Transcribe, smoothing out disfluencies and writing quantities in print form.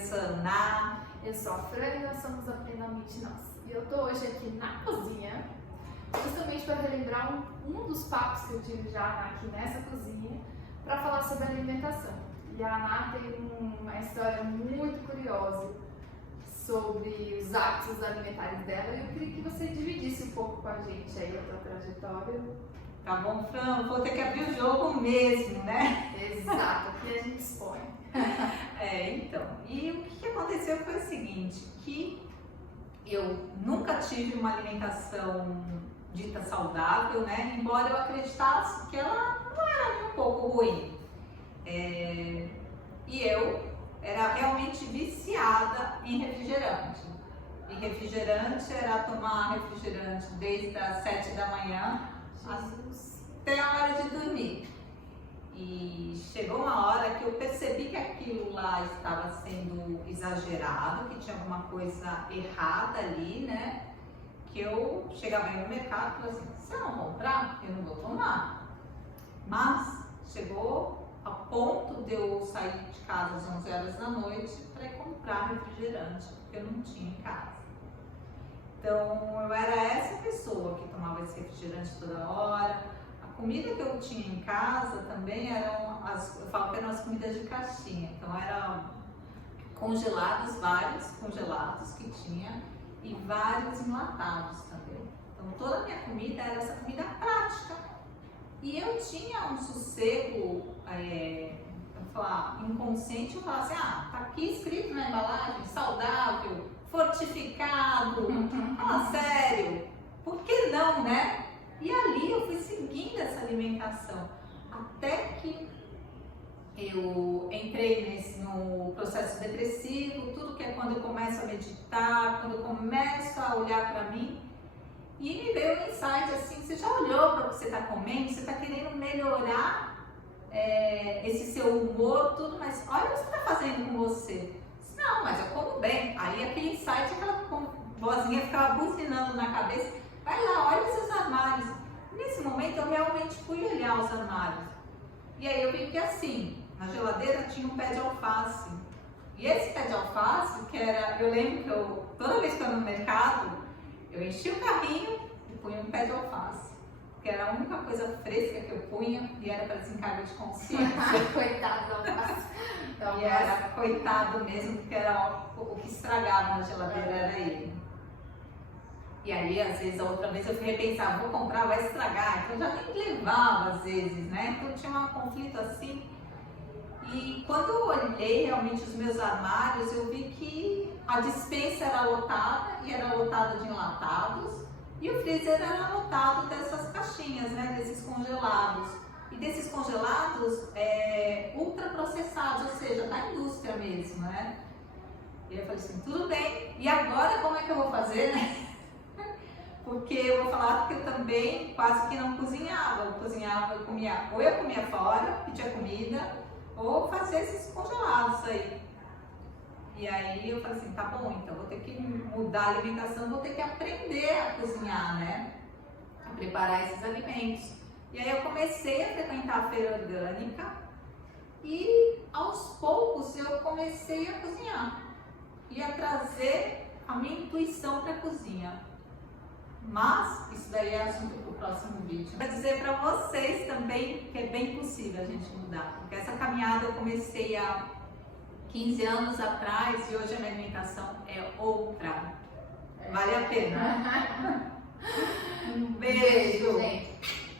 sou a Ana. Eu sou a Fran e nós somos a Plenamente Nós. E eu tô hoje aqui na cozinha, justamente para relembrar um dos papos que eu tive já aqui nessa cozinha, para falar sobre alimentação. E a Ana tem uma história muito curiosa sobre os hábitos alimentares dela e eu queria que você dividisse um pouco com a gente aí a sua trajetória. Tá bom, Fran? Vou ter que abrir o jogo mesmo, né? Exato, aqui a gente expõe. Então, e o que aconteceu foi o seguinte, que eu nunca tive uma alimentação dita saudável, né? Embora eu acreditasse que ela não era nem um pouco ruim. E eu era realmente viciada em refrigerante. E refrigerante era tomar refrigerante desde as 7 da manhã até a hora de dormir. E chegou uma hora que eu percebi que aquilo lá estava sendo exagerado, que tinha alguma coisa errada ali, né? Que eu chegava aí no mercado e falava assim, se eu não comprar, eu não vou tomar. Mas chegou a ponto de eu sair de casa às 11 horas da noite para ir comprar refrigerante, porque eu não tinha em casa. Então eu era essa pessoa que tomava esse refrigerante toda hora. A comida que eu tinha em casa também eram, eu falo que eram as comidas de caixinha, então eram congelados, vários congelados que tinha e vários enlatados também. Então toda a minha comida era essa comida prática. E eu tinha um sossego, inconsciente, eu falava assim, tá aqui escrito na embalagem, saudável, fortificado, fala sério, por que não, né? E ali eu fui seguindo essa alimentação, até que eu entrei no processo depressivo, tudo que é quando eu começo a meditar, quando eu começo a olhar para mim, e me veio um insight assim, você já olhou para o que você está comendo, você está querendo melhorar esse seu humor, tudo, mas olha o que você está fazendo com você. Não, mas eu como bem. Aí aquele insight, aquela vozinha ficava buzinando na cabeça, vai lá, olha os seus armários. Nesse momento eu realmente fui olhar os armários. E aí eu vi que assim, na geladeira tinha um pé de alface. E esse pé de alface, eu lembro que toda vez que eu ia no mercado, eu enchia o carrinho e punha um pé de alface. Que era a única coisa fresca que eu punha e era para desencargo de consciência. Coitado da alface. E era coitado mesmo, porque era o que estragava na geladeira, era ele. E aí, às vezes, a outra vez eu fui repensar, vou comprar, vai estragar. Então, eu já nem levava, às vezes, né? Então, tinha um conflito assim. E quando eu olhei realmente os meus armários, eu vi que a despensa era lotada, e era lotada de enlatados. E o freezer era lotado dessas caixinhas, né? Desses congelados. E desses congelados ultraprocessados, ou seja, da indústria mesmo, né? E eu falei assim, tudo bem, e agora como é que eu vou fazer, né? Porque eu vou falar que eu também quase que não cozinhava. Eu cozinhava, ou eu comia fora, pedia comida, ou fazia esses congelados aí. E aí eu falei assim, tá bom, então vou ter que mudar a alimentação, vou ter que aprender a cozinhar, né? A preparar esses alimentos. E aí eu comecei a frequentar a feira orgânica e aos poucos eu comecei a cozinhar e a trazer a minha intuição para a cozinha. Mas isso daí é assunto para o próximo vídeo. Vou dizer para vocês também que é bem possível a gente mudar, porque essa caminhada eu comecei há 15 anos atrás e hoje a minha alimentação é outra. Vale a pena. Um beijo! Gente.